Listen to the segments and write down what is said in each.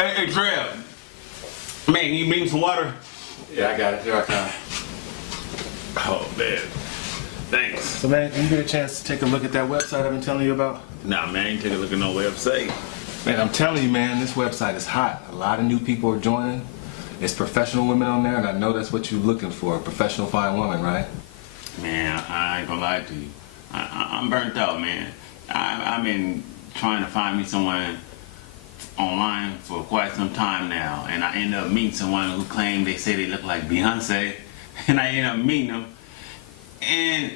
Hey, Trev. Man, can you bring me some water? Yeah, I got it. Here I come. Oh, man. Thanks. So, man, you get a chance to take a look at that website I've been telling you about? Nah, man, you take a look at no website. Man, I'm telling you, man, this website is hot. A lot of new people are joining. It's professional women on there, and I know that's what you're looking for, a professional fine woman, right? Man, I ain't gonna lie to you. I'm burnt out, man. I've been trying to find me someone online for quite some time now, and I end up meeting someone who claimed they say they look like Beyonce, and I end up meeting them, and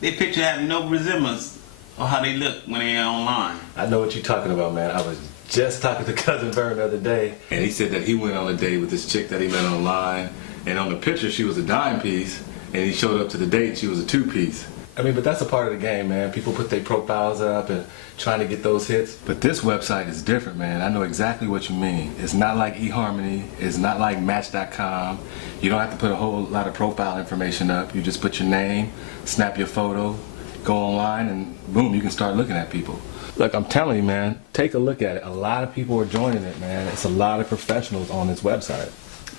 their picture have no resemblance of how they look when they're online. I know what you're talking about, man. I was just talking to Cousin Vern the other day, and he said that he went on a date with this chick that he met online, and on the picture she was a dime piece, and he showed up to the date, she was a two-piece. I mean, but that's a part of the game, man. People put their profiles up and trying to get those hits. But this website is different, man. I know exactly what you mean. It's not like eHarmony. It's not like Match.com. You don't have to put a whole lot of profile information up. You just put your name, snap your photo, go online, and boom, you can start looking at people. Look, I'm telling you, man, take a look at it. A lot of people are joining it, man. It's a lot of professionals on this website.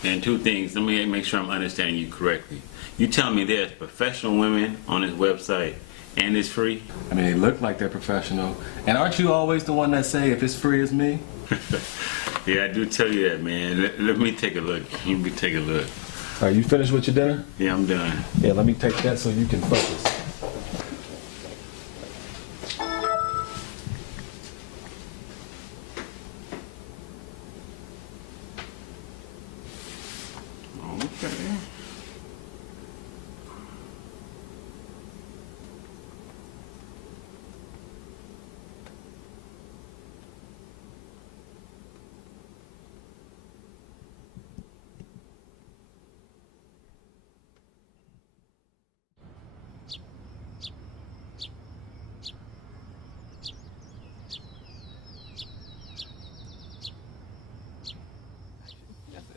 And two things, let me make sure I'm understanding you correctly. You tell me there's professional women on this website and it's free? I mean, they look like they're professional. And aren't you always the one that say, if it's free, it's me? Yeah, I do tell you that, man. Let me take a look. Let me take a look. Are you finished with your dinner? Yeah, I'm done. Yeah, let me take that so you can focus. Okay.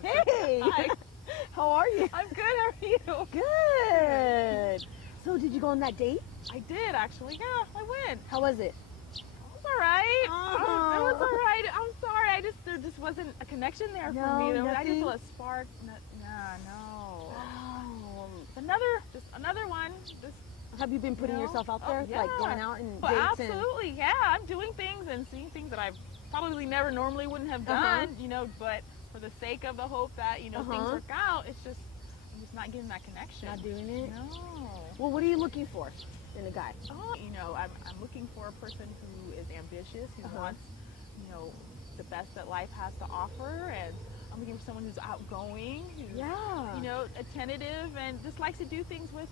Hey! Hi. How are you? I'm good. How are you? Good. So did you go on that date? I did actually. Yeah, I went. How was it? It was all right. Uh-huh. It was all right. I'm sorry. There just wasn't a connection there for No, me. I nothing? just feel a spark. No. Just another one. Have you been putting You know? yourself out Oh, there, yeah. like going out and Well, dates? absolutely. Yeah, I'm doing things and seeing things that I probably never normally wouldn't have Uh-huh. done. But for the sake of the hope that things Uh-huh. work out, I'm just not getting that connection. Not doing it. No. Well, what are you looking for in a guy? I'm looking for a person who is ambitious, who Uh-huh. wants, the best that life has to offer, and I'm looking for someone who's outgoing, who's, Yeah. attentive, and just likes to do things with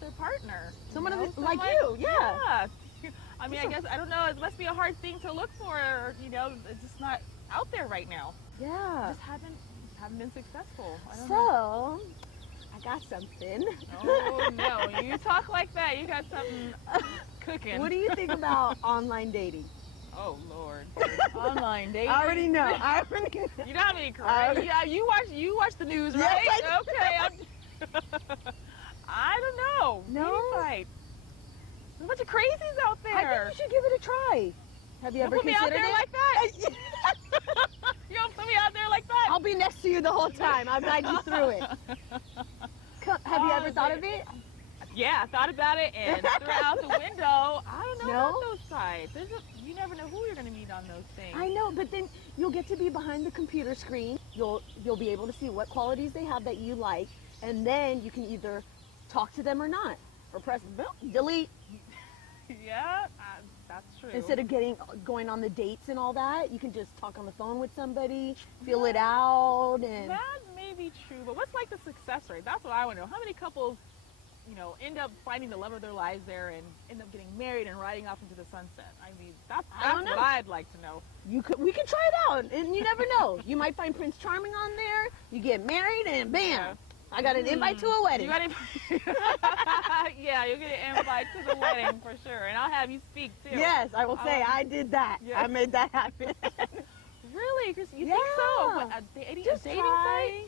their partner. Someone you know? like you, yeah. I mean, I guess, I don't know, it must be a hard thing to look for, or, it's just not out there right now. Yeah. Just haven't been successful. I don't know. So, I got something. Oh, no, you talk like that, you got something cooking. What do you think about online dating? Oh Lord! Online dating. I already know. You got me correct. Yeah, you watch the news, right? Yes, I do. Okay. I don't know. No? You're right. There's a bunch of crazies out I there. think you should give it a try. Have you Don't ever put me out considered there it? like that. You don't put me out there like that. I'll be next to you the whole time. I'll guide you through it. Have you ever thought of it? Yeah, I thought about it and threw it out the window. I don't know No? about those sites. You never know who you're going to meet on those things. I know, but then you'll get to be behind the computer screen. You'll be able to see what qualities they have that you like, and then you can either talk to them or not, or press delete Yeah, that's true. instead of going on the dates and all that. You can just talk on the phone with somebody, feel it out, and That may be true, but what's like the success rate? That's what I want to know. How many couples, end up finding the love of their lives there and end up getting married and riding off into the sunset? I mean, that's don't what know. I'd like to know. we could try it out, and you never know. You might find Prince Charming on there. You get married, and bam, Yeah. I got an invite to a wedding. You got Yeah, you'll get an invite to the wedding for sure, and I'll have you speak too. Yes, I will say I did that. Yeah. I made that happen. Really? Because you think so? Yeah. What, a dating Just site? try.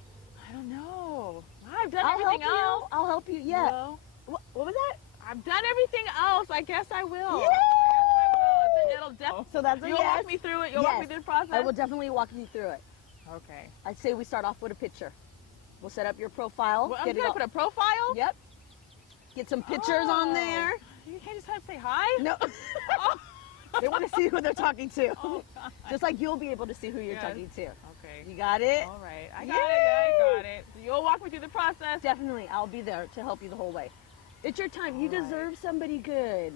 I don't know. I've done I'll help everything you. else. I'll help you. Yeah. No. What was that? I've done everything else. I guess I will. Yay! I guess I will. It'll definitely. So that's a You'll yes. walk me through it. You'll walk me Yes. through the process. I will definitely walk you through it. Okay. I'd say we start off with a picture. We'll set up your profile. Well, I'm get it gonna all. put a profile. Yep. Get some pictures on there. You can't just have to say hi. No. They want to see who they're talking to. Oh, God. Just like you'll be able to see who you're Yes. talking to. Okay. You got it? All right. I Yay! got it. I got it. So you'll walk me through the process. Definitely. I'll be there to help you the whole way. It's your time. You All right. deserve somebody good.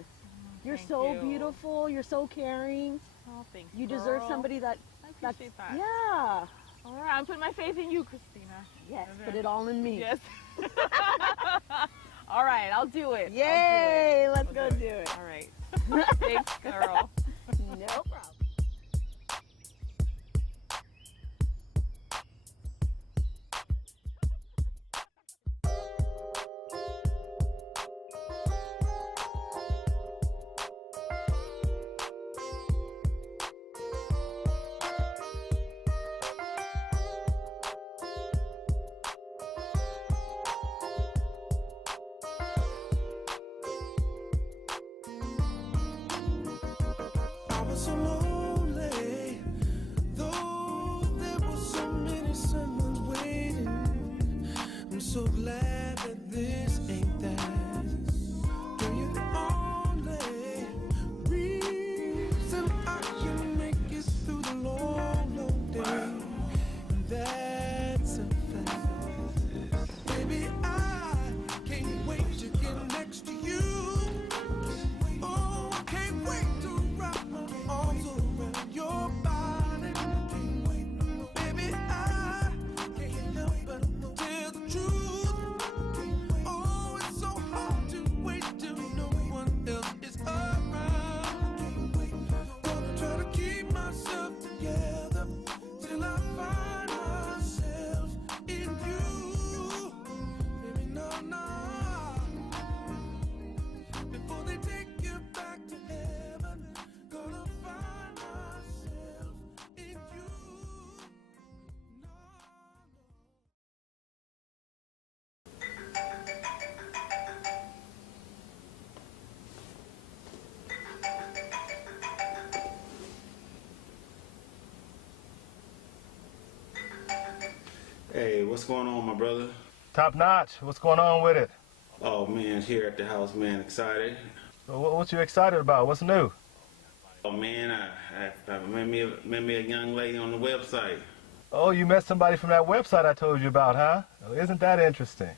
You're Thank so you. beautiful. You're so caring. Oh, thanks. You deserve girl. somebody that. I That's, appreciate that. yeah. All right. I'm putting my faith in you, Christina. Yes. Okay. Put it all in me. Yes. All right. I'll do it. Yay! Let's I'll go do it. All right. Thanks, girl. No problem. I was so lonely, though there were so many summers waiting. I'm so glad that this ain't that. Girl, you're the only reason I can make it through the long, long day. And that's a fact. Baby, I can't wait to get next to you. Oh, I can't wait to wrap my arms around your body. Baby, I can't help but tell the truth. Oh, it's so hard to wait till no one else is around. Gonna try to keep myself together till I find myself in you. Baby, no, no. Before they take you back to heaven, gonna find myself in you. No, no. Hey, what's going on, my brother? Top notch. What's going on with it? Oh man, here at the house, man, excited. What you excited about? What's new? Oh man, I met me a young lady on the website. Oh, you met somebody from that website I told you about, huh? Oh, isn't that interesting?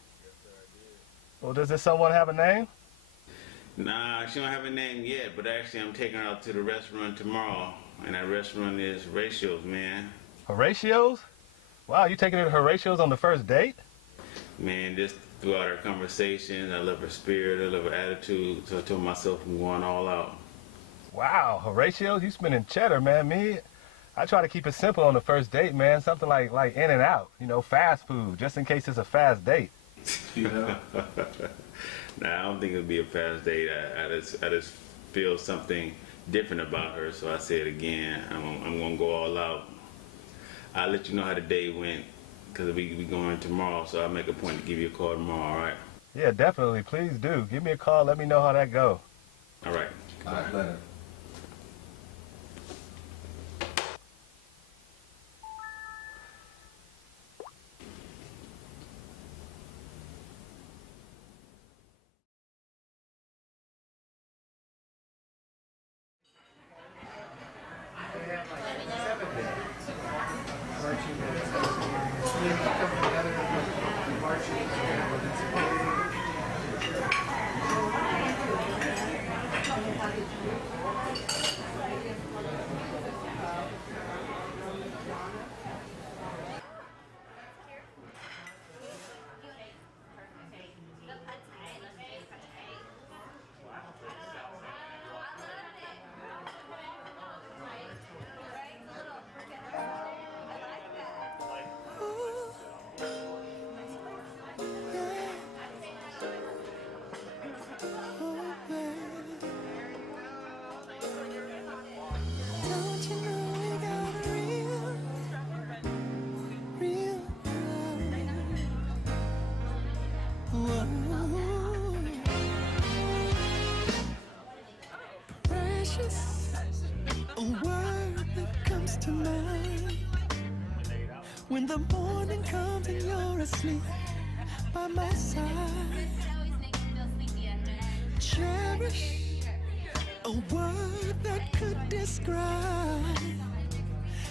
Well, does this someone have a name? Nah, she don't have a name yet, but actually I'm taking her out to the restaurant tomorrow, and that restaurant is Horatio's, man. Horatios? Wow, you taking it to Horatios on the first date? Man, just throughout our conversations, I love her spirit, I love her attitude, so I told myself I'm going all out. Wow, Horatios, you spending cheddar, man. Me, I try to keep it simple on the first date, man. Something like In and Out, fast food, just in case it's a fast date. Nah, I don't think it'll be a fast date. I just feel something different about her, so I said again, I'm gonna go all out. I'll let you know how the day went, because we going tomorrow, so I'll make a point to give you a call tomorrow, all right? Yeah, definitely. Please do. Give me a call. Let me know how that go. All right. All right, later. When the morning comes and you're asleep by my side, cherish a word that could describe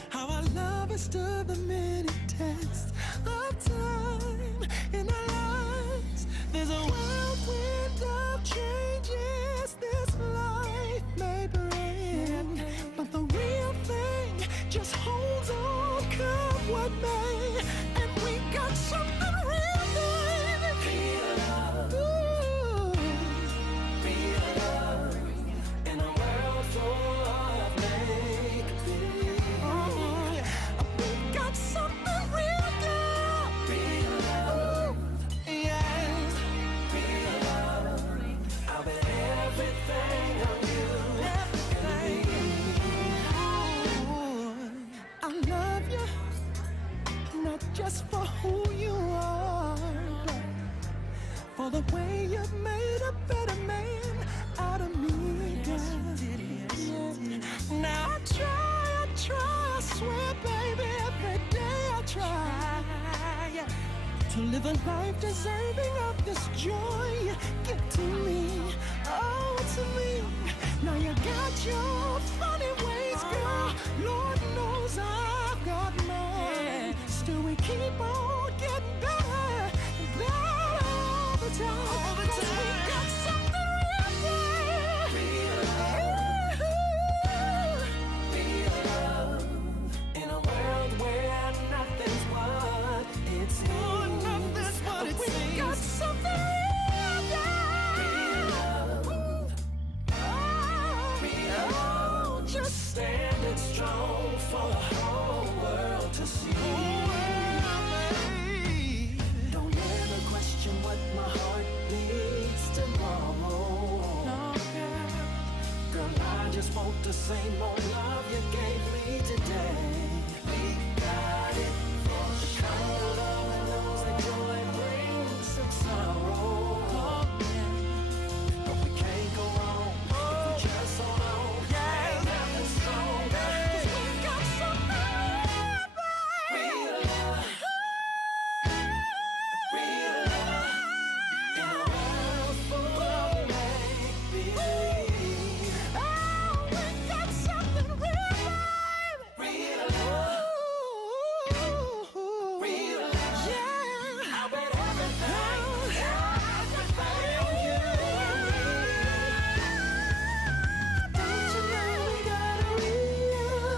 how our love has stood the many tests of time in our lives. There's a whirlwind of changes this life may bring, but the real thing just holds on, come what may, and we got something real good. Real love. Ooh. Real love in a world full of make-believe. We got something real good. Real love. Ooh. Yes. Real love. I'll bet everything on you. Everything. I love you, not just for who you are, but for the way you've made a better man out of me, girl. Now I try, I swear, baby, every day I try to live a life deserving of this joy you give to me, oh, to me. Now you got your funny ways, girl. Lord knows I've got mine. Still we keep on getting better and better all the time. 'Cause we got something real, real love. Real love in a world where nothing's what it seems. Oh, nothing's what it seems. We got something real love. Real love. Just standing strong for the whole world to see. Don't ever question what my heart needs tomorrow. No, girl, I just want the same old love you gave me today. We got it for sure. Love that knows that joy brings some sorrow. But we can't go on if we just hold on. Ain't nothing stronger. 'Cause we got something real love. Real love in a world full of make-believe. Oh, we got something real, real love. Real love. Yeah. I'll bet everything on you. Don't you know we got a real?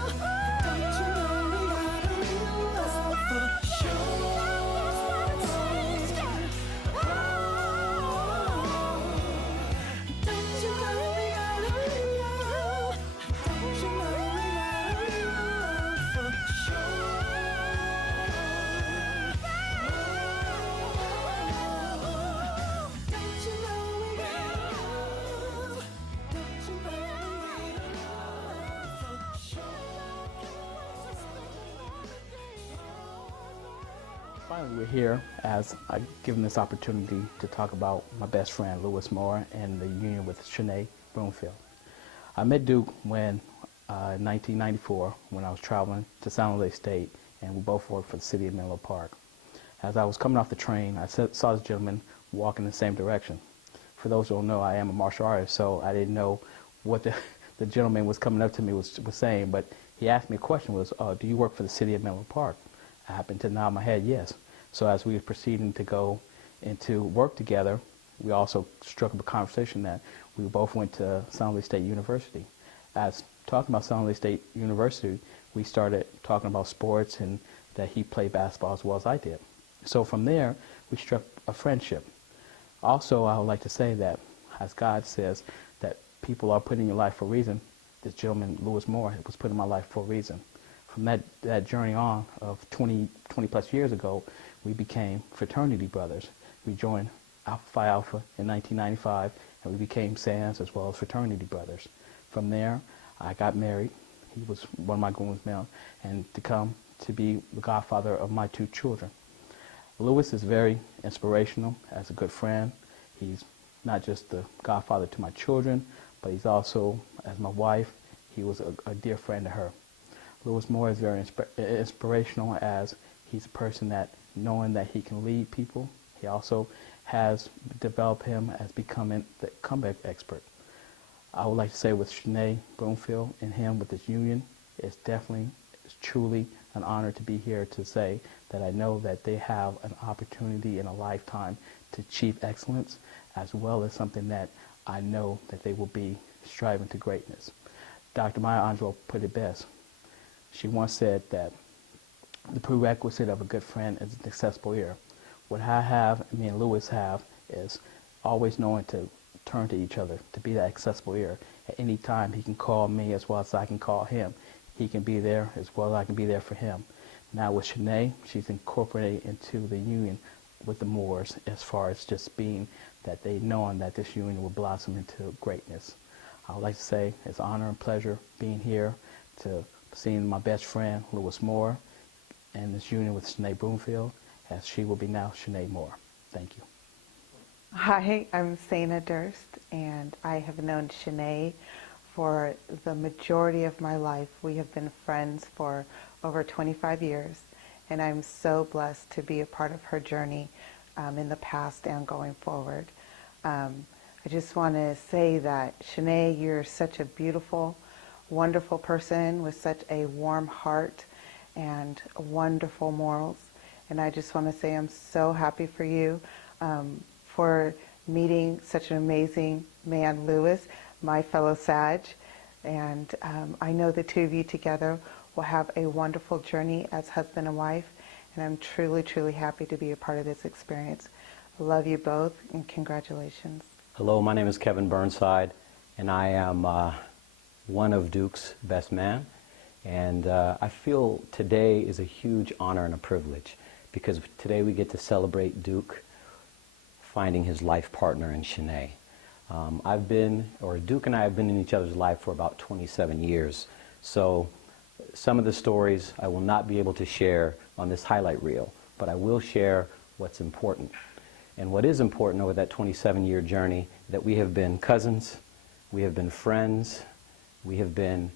Don't you know we got a real love for sure? Don't you know we got a real? Don't you know we got a real love for sure? Don't you know we got a love? Don't you know we got a love for sure? Finally, we're here as I've given this opportunity to talk about my best friend, Lewis Moore, and the union with Shanae Broomfield. I met Duke when, in 1994, when I was traveling to San Jose State, and we both worked for the city of Menlo Park. As I was coming off the train, I saw this gentleman walk in the same direction. For those who don't know, I am a martial artist, so I didn't know what the gentleman was coming up to me was saying, but he asked me a question, do you work for the city of Menlo Park? I happened to nod my head, yes. So as we were proceeding to go into work together, we also struck up a conversation that we both went to San Jose State University. As talking about San Jose State University, we started talking about sports and that he played basketball as well as I did. So from there, we struck a friendship. Also, I would like to say that, as God says, that people are put in your life for a reason. This gentleman, Lewis Moore, was put in my life for a reason. From that journey on of 20 plus years ago, we became fraternity brothers. We joined Alpha Phi Alpha in 1995, and we became SANS as well as fraternity brothers. From there, I got married. He was one of my groomsmen, and to come to be the godfather of my two children. Lewis is very inspirational as a good friend. He's not just the godfather to my children, but he's also, as my wife, he was a dear friend to her. Lewis Moore is very inspirational as He's a person that, knowing that he can lead people, he also has developed him as becoming the comeback expert. I would like to say with Shanae Broomfield and him with this union, it's truly an honor to be here to say that I know that they have an opportunity in a lifetime to achieve excellence, as well as something that I know that they will be striving to greatness. Dr. Maya Angelou put it best. She once said that the prerequisite of a good friend is an accessible ear. What I have, and me and Lewis have, is always knowing to turn to each other, to be that accessible ear. At any time, he can call me as well as I can call him. He can be there as well as I can be there for him. Now with Shanae, she's incorporated into the union with the Moores as far as just being that they knowing that this union will blossom into greatness. I would like to say it's an honor and pleasure being here to seeing my best friend, Lewis Moore, and this union with Shanae Broomfield, as she will be now Shanae Moore. Thank you. Hi, I'm Saina Durst, and I have known Shanae for the majority of my life. We have been friends for over 25 years, and I'm so blessed to be a part of her journey in the past and going forward. I just want to say that, Shanae, you're such a beautiful, wonderful person with such a warm heart and wonderful morals. And I just want to say I'm so happy for you for meeting such an amazing man, Lewis, my fellow Sag. And I know the two of you together will have a wonderful journey as husband and wife. And I'm truly, truly happy to be a part of this experience. I love you both, and congratulations. Hello, my name is Kevin Burnside, and I am one of Duke's best man. And I feel today is a huge honor and a privilege, because today we get to celebrate Duke finding his life partner in Shanae. Duke and I have been in each other's life for about 27 years. So some of the stories I will not be able to share on this highlight reel, but I will share what's important. And what is important over that 27-year journey, that we have been cousins, we have been friends, we have been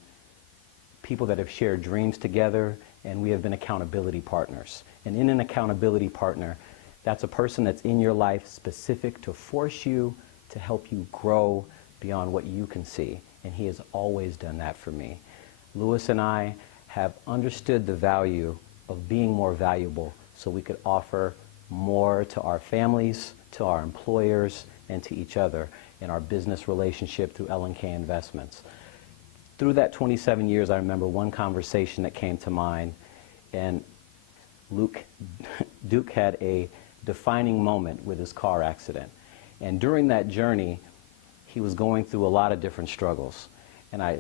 people that have shared dreams together, and we have been accountability partners. And in an accountability partner, that's a person that's in your life specific to force you, to help you grow beyond what you can see. And he has always done that for me. Lewis and I have understood the value of being more valuable so we could offer more to our families, to our employers, and to each other in our business relationship through L&K Investments. Through that 27 years, I remember one conversation that came to mind, and Duke had a defining moment with his car accident. And during that journey, he was going through a lot of different struggles. And I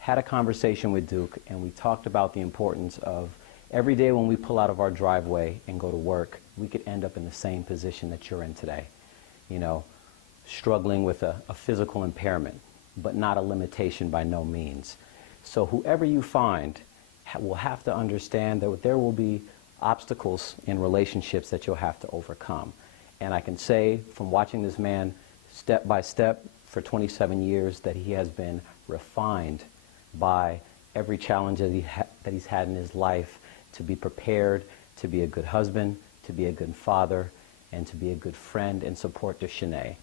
had a conversation with Duke, and we talked about the importance of every day when we pull out of our driveway and go to work, we could end up in the same position that you're in today. You know, struggling with a physical impairment, but not a limitation by no means. So whoever you find will have to understand that there will be obstacles in relationships that you'll have to overcome. And I can say from watching this man step by step for 27 years that he has been refined by every challenge that he's had in his life to be prepared to be a good husband, to be a good father, and to be a good friend and support to Shanae.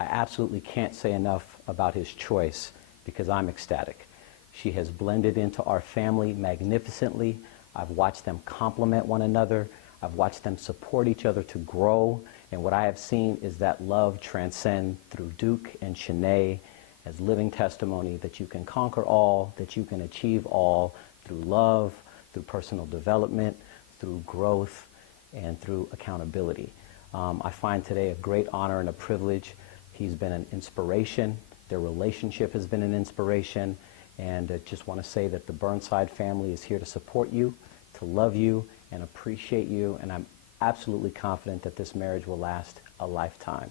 I absolutely can't say enough about his choice because I'm ecstatic. She has blended into our family magnificently. I've watched them complement one another. I've watched them support each other to grow. And what I have seen is that love transcend through Duke and Shanae as living testimony that you can conquer all, that you can achieve all through love, through personal development, through growth, and through accountability. I find today a great honor and a privilege. He's been an inspiration. Their relationship has been an inspiration. And I just want to say that the Burnside family is here to support you, to love you, and appreciate you. And I'm absolutely confident that this marriage will last a lifetime.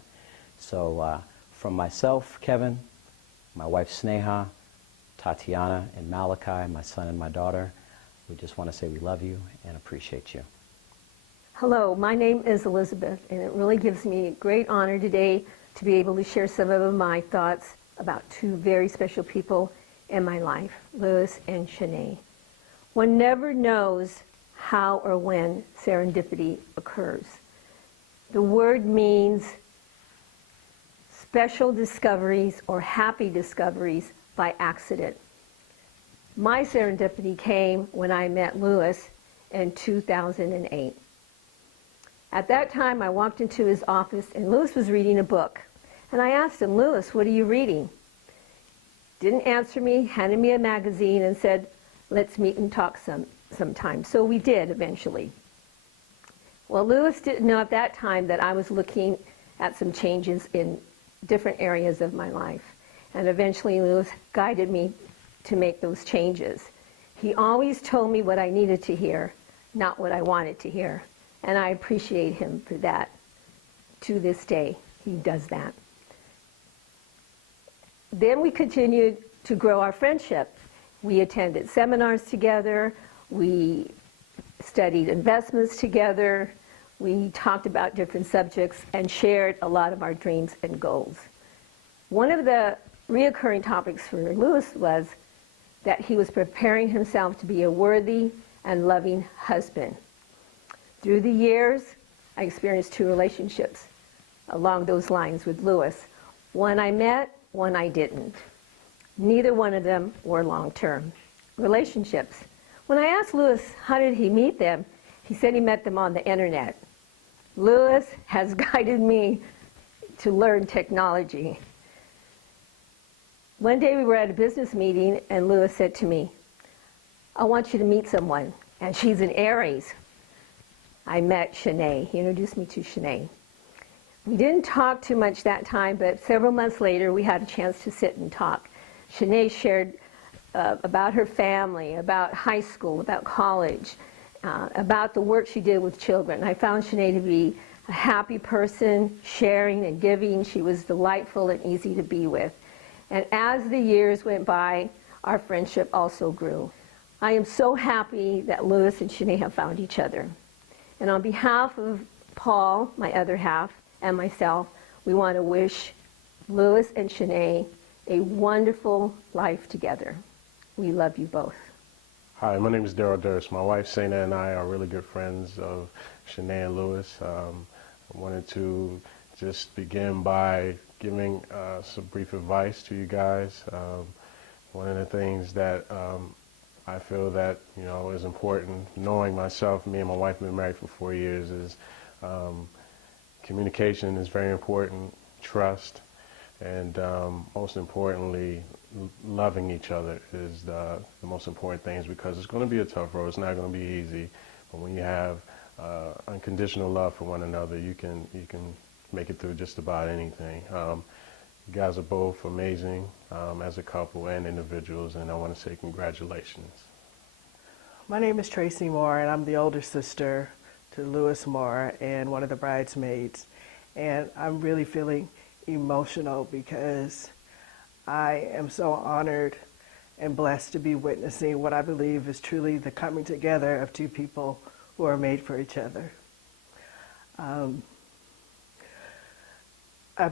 So from myself, Kevin, my wife Sneha, Tatiana, and Malachi, my son and my daughter, we just want to say we love you and appreciate you. Hello, my name is Elizabeth, and it really gives me great honor today to be able to share some of my thoughts about two very special people in my life, Lewis and Shanae. One never knows how or when serendipity occurs. The word means special discoveries or happy discoveries by accident. My serendipity came when I met Louis in 2008. At that time, I walked into his office and Louis was reading a book. And I asked him, "Louis, what are you reading?" Didn't answer me, handed me a magazine and said, "Let's meet and talk sometime." So we did eventually. Well, Louis didn't know at that time that I was looking at some changes in different areas of my life. And eventually Louis guided me to make those changes. He always told me what I needed to hear, not what I wanted to hear. And I appreciate him for that. To this day, he does that. Then we continued to grow our friendship. We attended seminars together. We studied investments together. We talked about different subjects and shared a lot of our dreams and goals. One of the reoccurring topics for Louis was that he was preparing himself to be a worthy and loving husband. Through the years, I experienced 2 relationships along those lines with Louis. One I met, one I didn't. Neither one of them were long-term relationships. When I asked Louis how did he meet them, he said he met them on the internet. Louis has guided me to learn technology. One day we were at a business meeting and Louis said to me, "I want you to meet someone, and she's an Aries." I met Shanae. He introduced me to Shanae. We didn't talk too much that time, but several months later we had a chance to sit and talk. Shanae shared about her family, about high school, about college, about the work she did with children. I found Shanae to be a happy person, sharing and giving. She was delightful and easy to be with. And as the years went by, our friendship also grew. I am so happy that Louis and Shanae have found each other. And on behalf of Paul, my other half, and myself, we want to wish Louis and Shanae a wonderful life together. We love you both. Hi, my name is Daryl Durst. My wife, Sana, and I are really good friends of Shanae and Louis. I wanted to just begin by giving some brief advice to you guys. One of the things that I feel that is important, knowing myself, me and my wife have been married for 4 years, is communication is very important, trust, and most importantly, loving each other is the most important things, because it's going to be a tough road. It's not going to be easy, but when you have unconditional love for one another, you can make it through just about anything. You guys are both amazing as a couple and individuals, and I want to say congratulations. My name is Tracy Moore, and I'm the older sister to Louis Moore and one of the bridesmaids. And I'm really feeling emotional because I am so honored and blessed to be witnessing what I believe is truly the coming together of 2 people who are made for each other. I've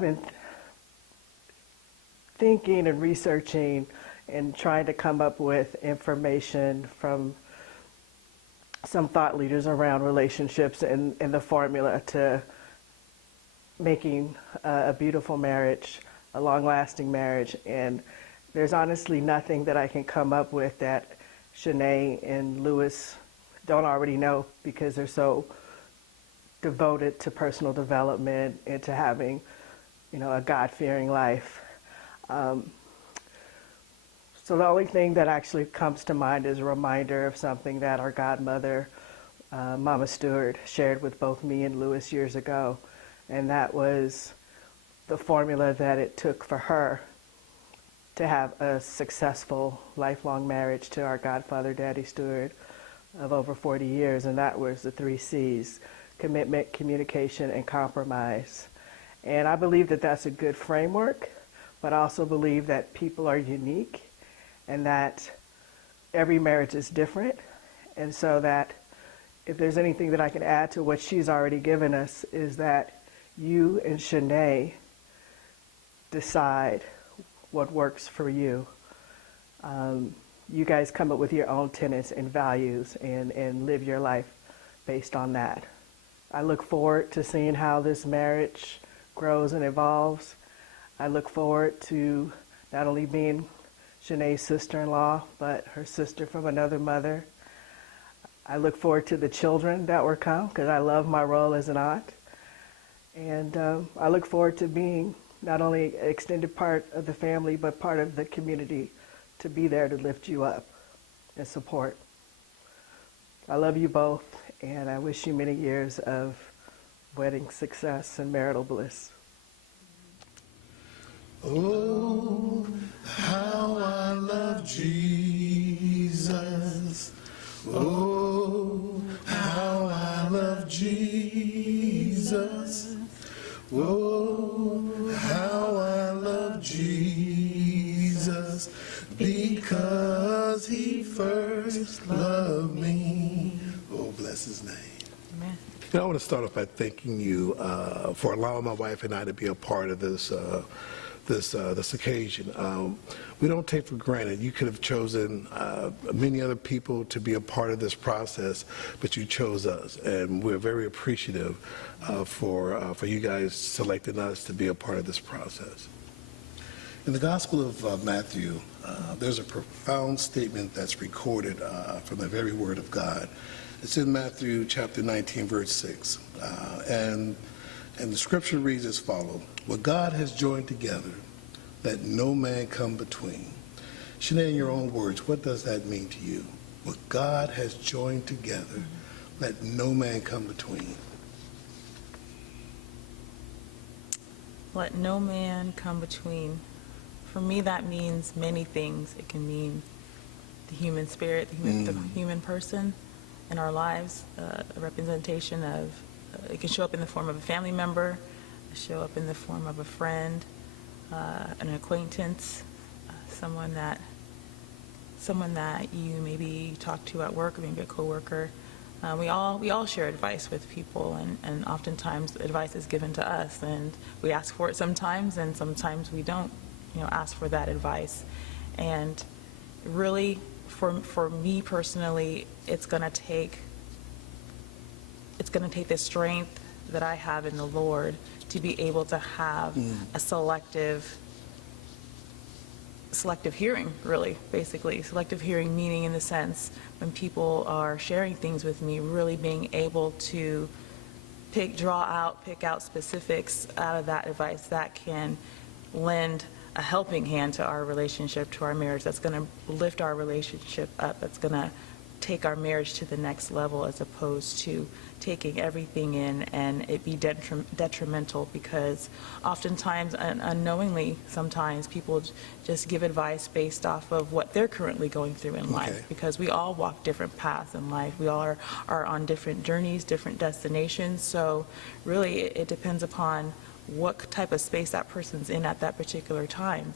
been thinking and researching and trying to come up with information from some thought leaders around relationships and the formula to making a beautiful marriage, a long-lasting marriage. And there's honestly nothing that I can come up with that Shanae and Louis don't already know, because they're so devoted to personal development and to having, a God-fearing life. So the only thing that actually comes to mind is a reminder of something that our godmother, Mama Stewart, shared with both me and Louis years ago. And that was the formula that it took for her to have a successful lifelong marriage to our godfather, Daddy Stewart, of over 40 years. And that was the 3 C's: commitment, communication, and compromise. And I believe that that's a good framework, but I also believe that people are unique and that every marriage is different. And so that if there's anything that I can add to what she's already given us, is that you and Shanae decide what works for you. you guys come up with your own tenets and values and live your life based on that. I look forward to seeing how this marriage grows and evolves. I look forward to not only being Shanae's sister-in-law, but her sister from another mother. I look forward to the children that will come, because I love my role as an aunt. And I look forward to being not only an extended part of the family, but part of the community, to be there to lift you up and support. I love you both, and I wish you many years of wedding success and marital bliss. Oh, how I love Jesus. Oh, how I love Jesus. Oh, how I love Jesus, because he first loved me. Oh, bless his name. Amen. I want to start off by thanking you for allowing my wife and I to be a part of this this occasion. We don't take for granted. You could have chosen many other people to be a part of this process, but you chose us, and we're very appreciative for you guys selecting us to be a part of this process. In the Gospel of Matthew, there's a profound statement that's recorded from the very Word of God. It's in Matthew chapter 19, verse 6. And the scripture reads as follows: "What God has joined together, let no man come between." Shanae, in your own words, what does that mean to you? What God has joined together, let no man come between. Let no man come between. For me, that means many things. It can mean the human spirit, the human person in our lives, a representation of, it can show up in the form of a family member, show up in the form of a friend, an acquaintance, someone that you maybe talk to at work, or maybe a coworker. We all share advice with people, and oftentimes advice is given to us, and we ask for it sometimes, and sometimes we don't, ask for that advice. And really, for me personally, it's gonna take the strength that I have in the Lord to be able to have a selective hearing, really, basically. Selective hearing meaning in the sense when people are sharing things with me, really being able to pick out specifics out of that advice that can lend a helping hand to our relationship, to our marriage, that's going to lift our relationship up, that's going to take our marriage to the next level, as opposed to taking everything in and it be detrimental, because oftentimes, unknowingly, sometimes people just give advice based off of what they're currently going through in life, because we all walk different paths in life. We all are on different journeys, different destinations, so really it depends upon what type of space that person's in at that particular time,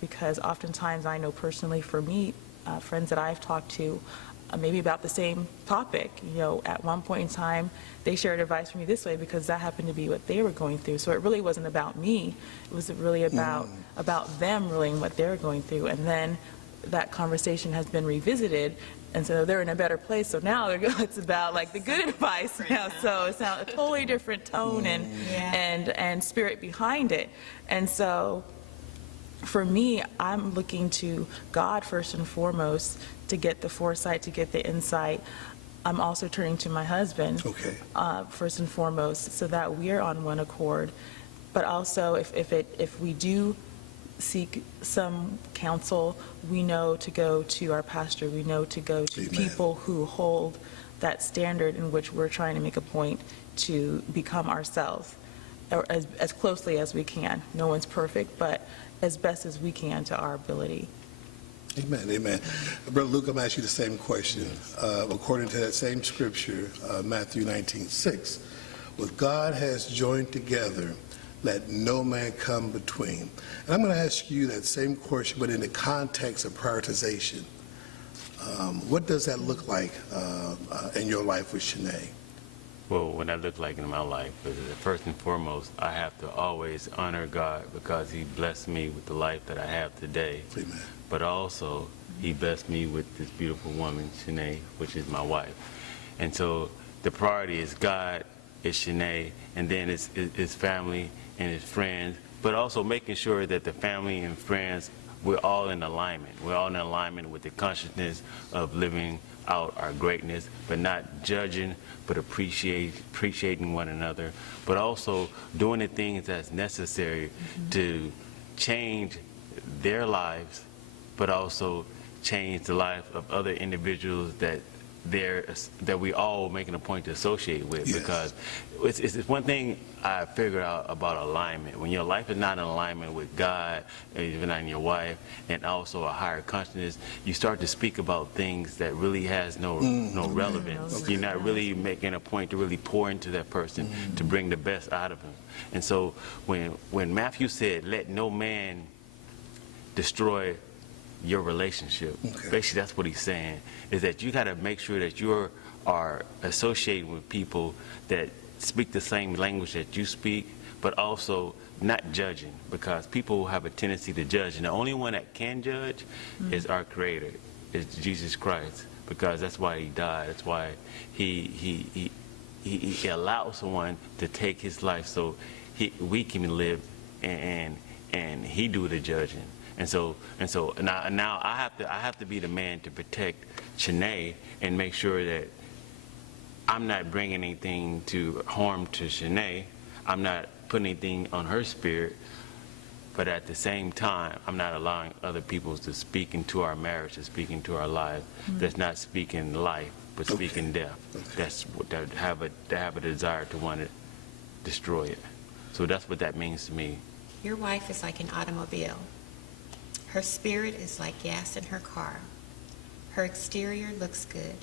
because oftentimes I know personally for me, friends that I've talked to, maybe about the same topic. At one point in time, they shared advice for me this way because that happened to be what they were going through. So it really wasn't about me. It was really about them, really, and what they're going through. And then that conversation has been revisited, and so they're in a better place. So now it's about like the good advice now. So it's now a totally different tone and spirit behind it. And so for me, I'm looking to God first and foremost to get the foresight, to get the insight. I'm also turning to my husband first and foremost, so that we're on one accord. But also, if we do seek some counsel, we know to go to our pastor. We know to go to people who hold that standard in which we're trying to make a point to become ourselves, or as closely as we can. No one's perfect, but as best as we can to our ability. Amen, amen. Brother Luke, I'm going to ask you the same question. According to that same scripture, Matthew 19:6, what God has joined together, let no man come between. And I'm going to ask you that same question, but in the context of prioritization. What does that look like in your life with Shanae? Well, what that look like in my life is, first and foremost, I have to always honor God because He blessed me with the life that I have today. Amen. But also He blessed me with this beautiful woman, Shanae, which is my wife. And so the priority is God, it's Shanae, and then it's his family and his friends, but also making sure that the family and friends, we're all in alignment. We're all in alignment with the consciousness of living out our greatness, but not judging, but appreciating one another, but also doing the things that's necessary to change their lives, but also change the life of other individuals that we all making a point to associate with. Yes. Because it's one thing I figured out about alignment. When your life is not in alignment with God, even on your wife, and also a higher consciousness, you start to speak about things that really has no relevance. Okay. You're not really making a point to really pour into that person to bring the best out of him. And so when Matthew said, "Let no man destroy your relationship," Okay. basically that's what he's saying, is that you got to make sure that you are associating with people that speak the same language that you speak, but also not judging, because people have a tendency to judge, and the only one that can judge is our Creator, is Jesus Christ, because that's why he died. That's why he allowed someone to take his life so we can live, and he do the judging. And so now I have to be the man to protect Shanae and make sure that I'm not bringing anything to harm to Shanae. I'm not putting anything on her spirit, but at the same time, I'm not allowing other people to speak into our marriage, to speak into our life. That's not speaking life, but speaking death. That's what that have a desire to want to destroy it. So that's what that means to me. Your wife is like an automobile. Her spirit is like gas in her car. Her exterior looks good,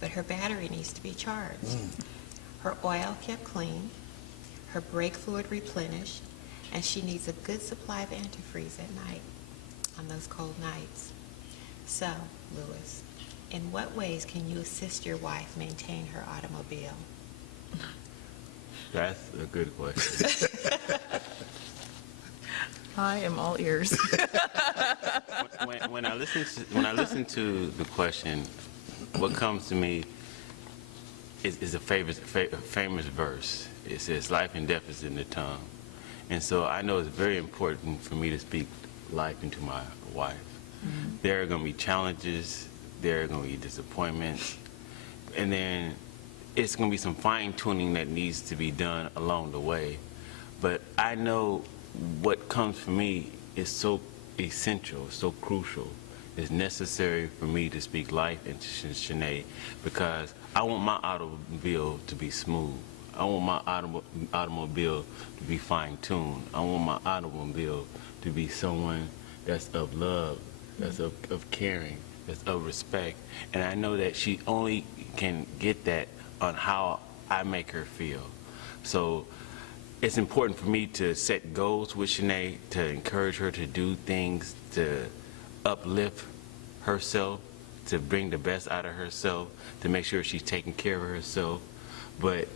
but her battery needs to be charged. Her oil kept clean, her brake fluid replenished, and she needs a good supply of antifreeze at night on those cold nights. So, Louis, in what ways can you assist your wife maintain her automobile? That's a good question. I am all ears. when I listen to the question, what comes to me is a famous verse. It says, "Life and death is in the tongue," and so I know it's very important for me to speak life into my wife. There are going to be challenges, there are going to be disappointments, and then it's going to be some fine tuning that needs to be done along the way. But I know what comes for me is so essential, so crucial. It's necessary for me to speak life into Shanae, because I want my automobile to be smooth. I want my automobile to be fine-tuned. I want my automobile to be someone that's of love, that's of caring, that's of respect. And I know that she only can get that on how I make her feel. So it's important for me to set goals with Shanae, to encourage her to do things to uplift herself, to bring the best out of herself, to make sure she's taking care of herself. But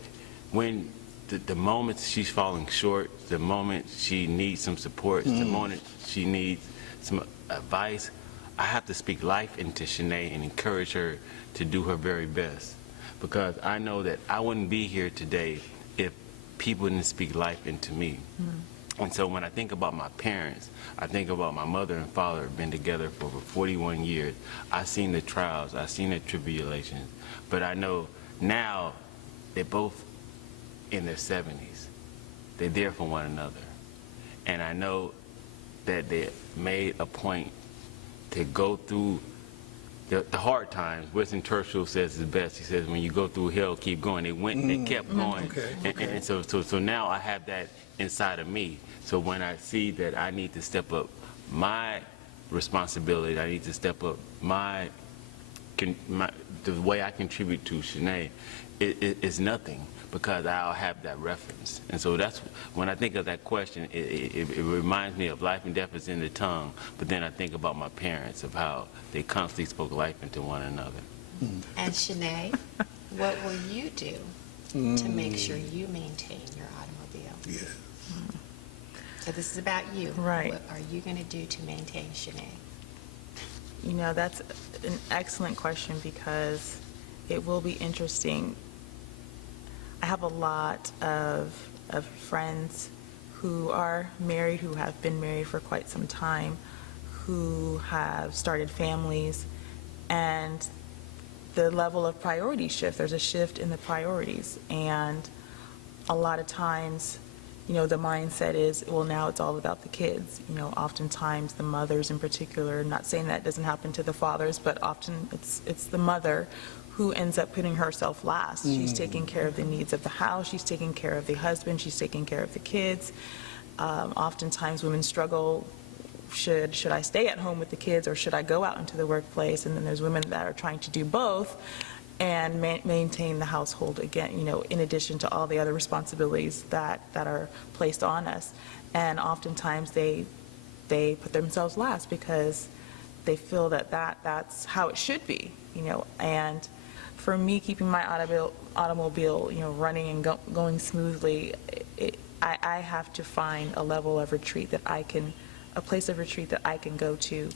when the moment she's falling short, the moment she needs some support, the moment she needs some advice, I have to speak life into Shanae and encourage her to do her very best. Because I know that I wouldn't be here today if people didn't speak life into me. And so when I think about my parents, I think about my mother and father have been together for over 41 years. I've seen the trials, I've seen the tribulations, but I know now they're both in their 70s. They're there for one another. And I know that they made a point to go through the hard times. Winston Churchill says it best. He says, when you go through hell, keep going. They went and they kept going. And so now I have that inside of me. So when I see that I need to step up my responsibility, I need to step up the way I contribute to Shanae, it's nothing, because I'll have that reference. And so that's, when I think of that question, it reminds me of life and death is in the tongue, but then I think about my parents, of how they constantly spoke life into one another. And Shanae, what will you do to make sure you maintain your automobile? Yeah. So this is about you. Right. What are you going to do to maintain Shanae? You know, that's an excellent question because it will be interesting. I have a lot of friends who are married, who have been married for quite some time, who have started families, and the level of priority shift. There's a shift in the priorities, and a lot of times, you know, the mindset is, well, now it's all about the kids. You know, oftentimes the mothers in particular, not saying that doesn't happen to the fathers, but often it's the mother who ends up putting herself last. She's taking care of the needs of the house, she's taking care of the husband, she's taking care of the kids. Oftentimes women struggle, should I stay at home with the kids or should I go out into the workplace? And then there's women that are trying to do both and maintain the household, again, you know, in addition to all the other responsibilities that are placed on us. And oftentimes they put themselves last because they feel that that's how it should be, you know. And for me, keeping my automobile, you know, running and going smoothly, I have to find a level of retreat that I can, a place of retreat that I can go to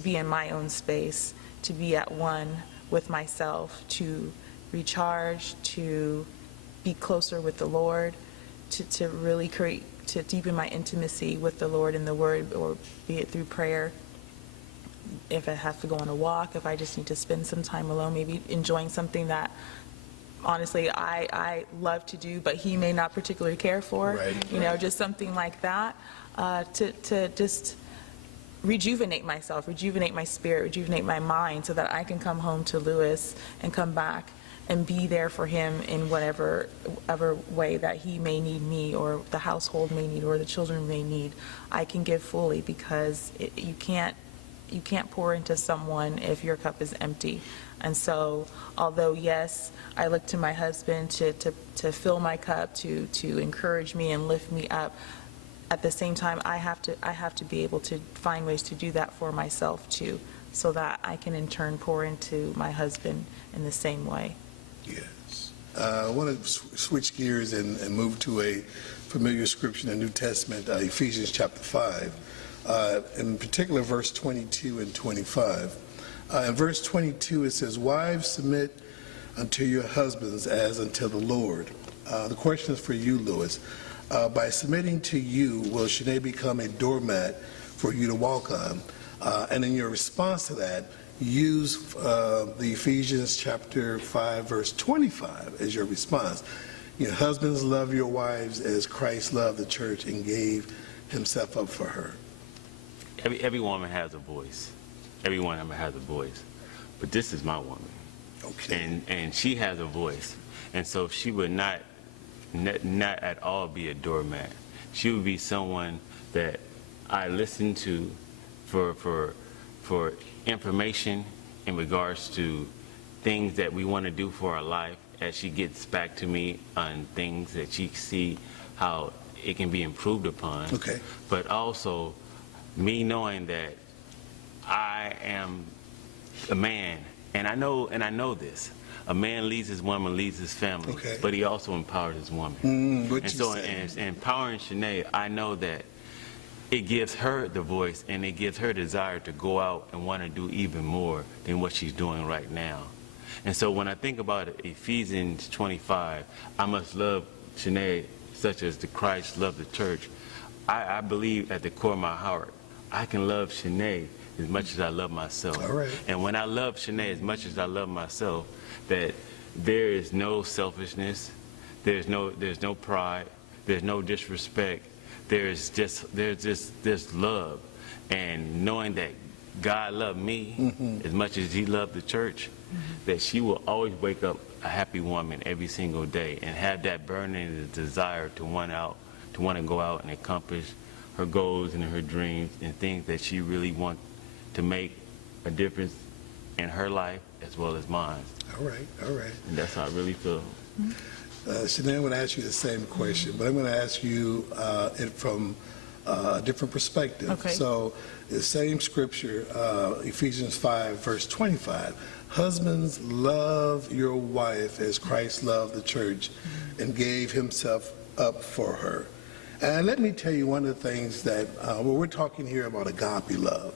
be in my own space, to be at one with myself, to recharge, to be closer with the Lord, to really to deepen my intimacy with the Lord in the Word, or be it through prayer. If I have to go on a walk, if I just need to spend some time alone, maybe enjoying something that honestly I love to do, but he may not particularly care for, you know, just something like that, to just rejuvenate myself, rejuvenate my spirit, rejuvenate my mind, so that I can come home to Lewis and come back and be there for him in whatever way that he may need me, or the household may need, or the children may need. I can give fully, because you can't pour into someone if your cup is empty. And so, although yes, I look to my husband to fill my cup, to encourage me and lift me up, at the same time, I have to be able to find ways to do that for myself too, so that I can in turn pour into my husband in the same way. Yes. I want to switch gears and move to a familiar scripture in the New Testament, Ephesians chapter 5, in particular verse 22 and 25. In verse 22 it says, "Wives, submit unto your husbands as unto the Lord." The question is for you, Lewis. By submitting to you, will Shanae become a doormat for you to walk on? And in your response to that, use the Ephesians chapter 5, verse 25 as your response. You know, husbands, love your wives as Christ loved the church and gave himself up for her. Every woman has a voice. Every one of them has a voice. But this is my woman. Okay. And she has a voice. And so she would not at all be a doormat. She would be someone that I listen to for information in regards to things that we want to do for our life, as she gets back to me on things that she see how it can be improved upon. Okay. But also me knowing that I am a man, and I know this. A man leads his woman, leads his family, but he also empowers his woman. And so in empowering Shanae, I know that it gives her the voice, and it gives her desire to go out and want to do even more than what she's doing right now. And so when I think about Ephesians 25, I must love Shanae such as the Christ loved the church. I believe at the core of my heart, I can love Shanae as much as I love myself. All right. And when I love Shanae as much as I love myself, that there is no selfishness, there's no pride, there's no disrespect, there's just this love, and knowing that God loved me as much as he loved the church, that she will always wake up a happy woman every single day and have that burning desire to want to go out and accomplish her goals and her dreams and things that she really wants to make a difference in her life as well as mine. All right. And that's how I really feel. Shanae, I'm going to ask you the same question, but I'm going to ask you it from a different perspective. Okay. So the same scripture, Ephesians 5, verse 25, husbands, love your wife as Christ loved the church and gave himself up for her. And let me tell you one of the things that, we're talking here about agape love.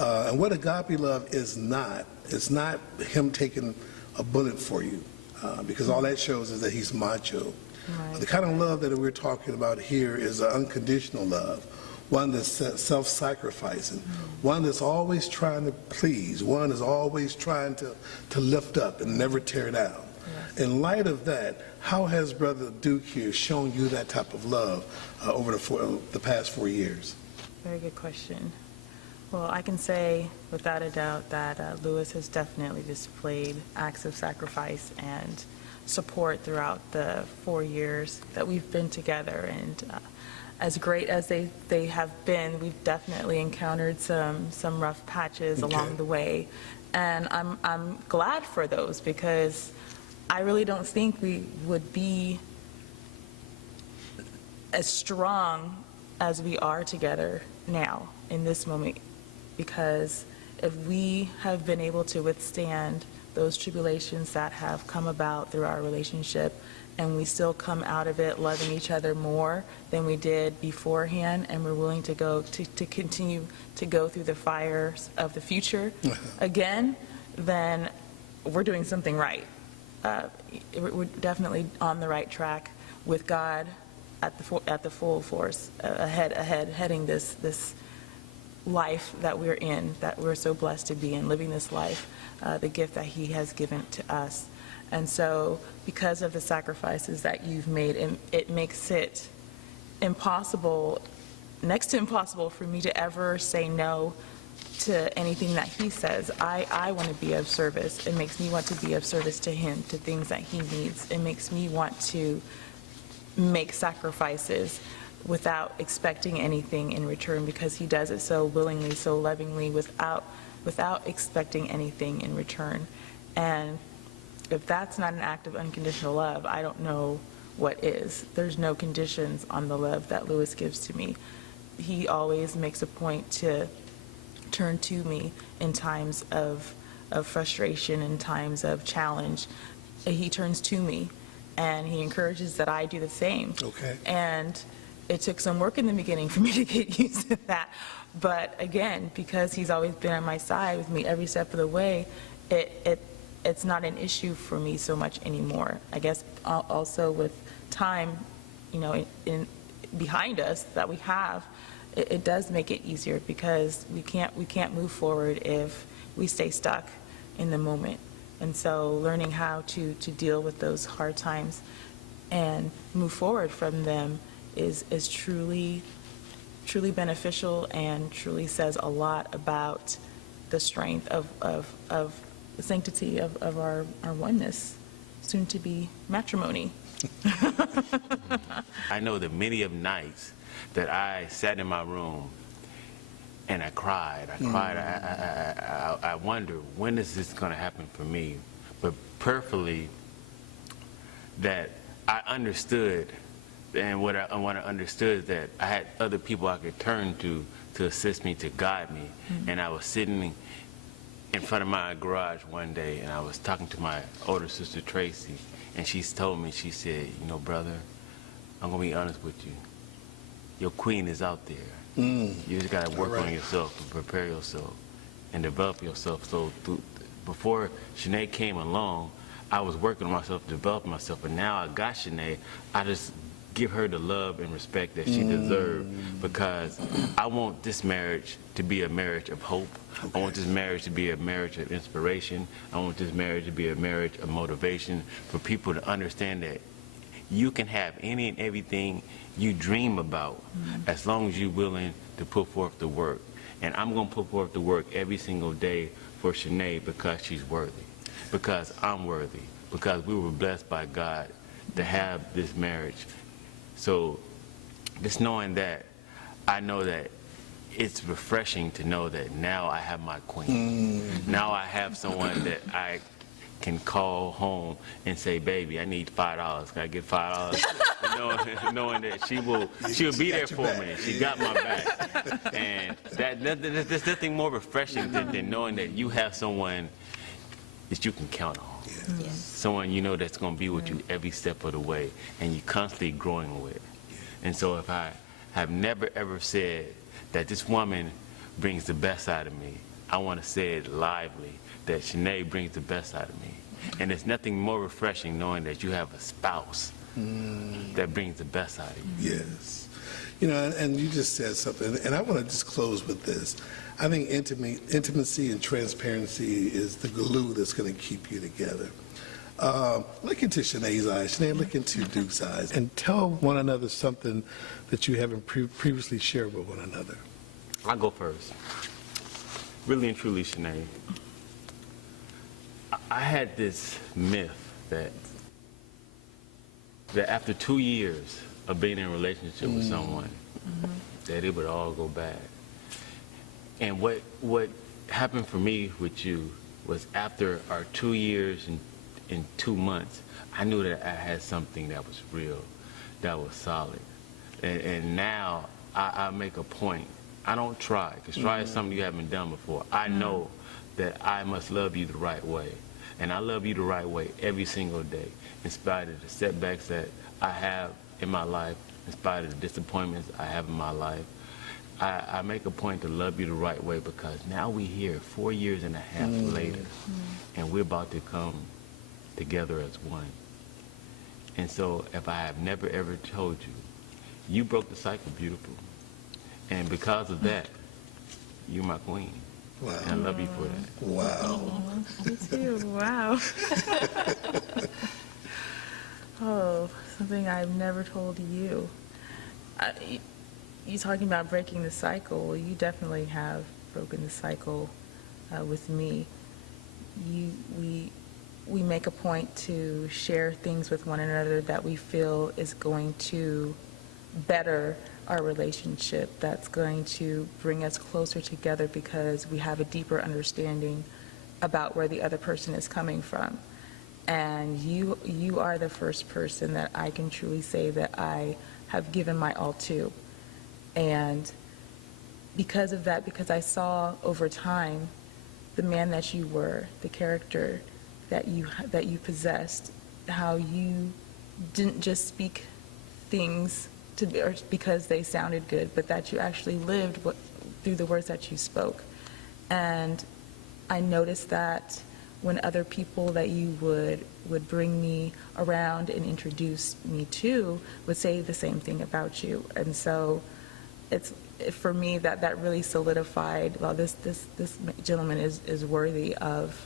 And what agape love is not, it's not him taking a bullet for you, because all that shows is that he's macho. The kind of love that we're talking about here is an unconditional love, one that's self-sacrificing, one that's always trying to please, one that's always trying to lift up and never tear down. In light of that, how has Brother Duke here shown you that type of love over the past 4 years? Very good question. Well, I can say without a doubt that Lewis has definitely displayed acts of sacrifice and support throughout the 4 years that we've been together. And as great as they have been, we've definitely encountered some rough patches along the way. And I'm glad for those, because I really don't think we would be as strong as we are together now in this moment, because if we have been able to withstand those tribulations that have come about through our relationship, and we still come out of it loving each other more than we did beforehand, and we're willing to go to continue to go through the fires of the future again, then we're doing something right. We're definitely on the right track with God at the full force ahead, heading this life that we're in, that we're so blessed to be in, living this life, the gift that He has given to us. And so, because of the sacrifices that you've made, it makes it impossible, next to impossible, for me to ever say no to anything that He says. I want to be of service. It makes me want to be of service to Him, to things that He needs. It makes me want to make sacrifices without expecting anything in return, because He does it so willingly, so lovingly, without expecting anything in return. And if that's not an act of unconditional love, I don't know what is. There's no conditions on the love that Lewis gives to me. He always makes a point to turn to me in times of frustration, in times of challenge. He turns to me, and he encourages that I do the same. Okay. And it took some work in the beginning for me to get used to that. But again, because he's always been on my side with me every step of the way, it's not an issue for me so much anymore. I guess also with time, in behind us that we have, it does make it easier, because we can't move forward if we stay stuck in the moment. And so learning how to deal with those hard times and move forward from them is truly beneficial, and truly says a lot about the strength of the sanctity of our oneness, soon to be matrimony. I know that many of nights that I sat in my room and I cried. I wonder, when is this going to happen for me? But prayerfully, that I understood, and what I understood is that I had other people I could turn to assist me, to guide me. And I was sitting in front of my garage one day, and I was talking to my older sister Tracy, and she told me, she said, brother, I'm going to be honest with you. Your queen is out there. You just got to work on yourself and prepare yourself and develop yourself. So before Shanae came along, I was working on myself, developing myself, but now I got Shanae, I just give her the love and respect that she deserves, because I want this marriage to be a marriage of hope. I want this marriage to be a marriage of inspiration. I want this marriage to be a marriage of motivation, for people to understand that you can have any and everything you dream about, as long as you're willing to put forth the work. And I'm going to put forth the work every single day for Shanae, because she's worthy, because I'm worthy, because we were blessed by God to have this marriage. So just knowing that, I know that it's refreshing to know that now I have my queen. Now I have someone that I can call home and say, baby, I need $5. Can I get $5? knowing that she'll be there for me. She got my back. And there's nothing more refreshing than knowing that you have someone that you can count on. Yes. Someone that's going to be with you every step of the way, and you're constantly growing with. And so if I have never ever said that this woman brings the best out of me, I want to say it lively, that Shanae brings the best out of me. And there's nothing more refreshing knowing that you have a spouse that brings the best out of you. Yes. You know, and you just said something, and I want to just close with this. I think intimacy and transparency is the glue that's going to keep you together. Look into Shanae's eyes. Shanae, look into Duke's eyes, and tell one another something that you haven't previously shared with one another. I'll go first. Really and truly, Shanae, I had this myth that after 2 years of being in a relationship with someone, that it would all go bad. And what happened for me with you was after our 2 years and 2 months, I knew that I had something that was real, that was solid. And now I make a point. I don't try, because try is something you haven't done before. I know that I must love you the right way. And I love you the right way every single day, in spite of the setbacks that I have in my life, in spite of the disappointments I have in my life. I make a point to love you the right way, because now we're here 4 years and a half later, and we're about to come together as one. And so if I have never ever told you, you broke the cycle, beautiful. And because of that, you're my queen. Wow. And I love you for that. Wow. Me too. Wow. Oh, something I've never told you. You talking about breaking the cycle? Well, you definitely have broken the cycle with me. We make a point to share things with one another that we feel is going to better our relationship, that's going to bring us closer together, because we have a deeper understanding about where the other person is coming from. And you are the first person that I can truly say that I have given my all to. And because of that, because I saw over time the man that you were, the character that you possessed, how you didn't just speak things or because they sounded good, but that you actually lived through the words that you spoke. And I noticed that when other people that you would bring me around and introduce me to would say the same thing about you. And so it's, for me, that really solidified, well, this gentleman is worthy of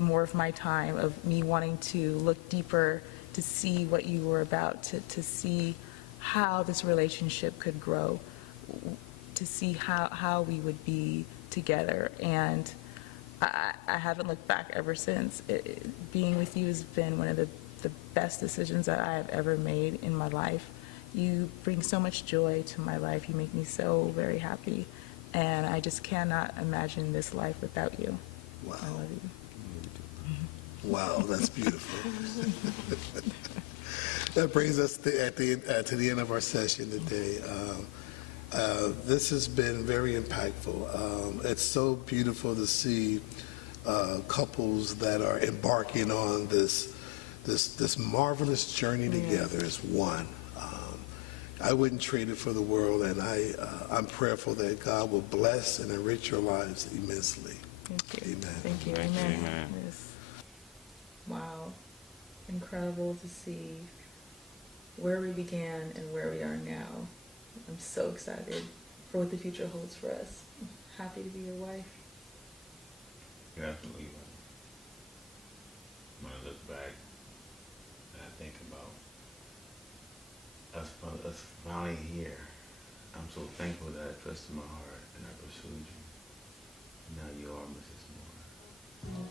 more of my time, of me wanting to look deeper, to see what you were about, to see how this relationship could grow, to see how we would be together. And I haven't looked back ever since. Being with you has been one of the best decisions that I have ever made in my life. You bring so much joy to my life. You make me so very happy. And I just cannot imagine this life without you. Wow. I love you. Wow, that's beautiful. That brings us to the end of our session today. This has been very impactful. It's so beautiful to see couples that are embarking on this marvelous journey together as one. I wouldn't trade it for the world, and I'm prayerful that God will bless and enrich your lives immensely. Thank you. Amen. Thank you. Thank you. Amen. Amen. Yes. Wow. Incredible to see where we began and where we are now. I'm so excited for what the future holds for us. I'm happy to be your wife. Definitely. When I look back and I think about us finally here, I'm so thankful that I trusted my heart and I pursued you. Now you are Mrs. Moore.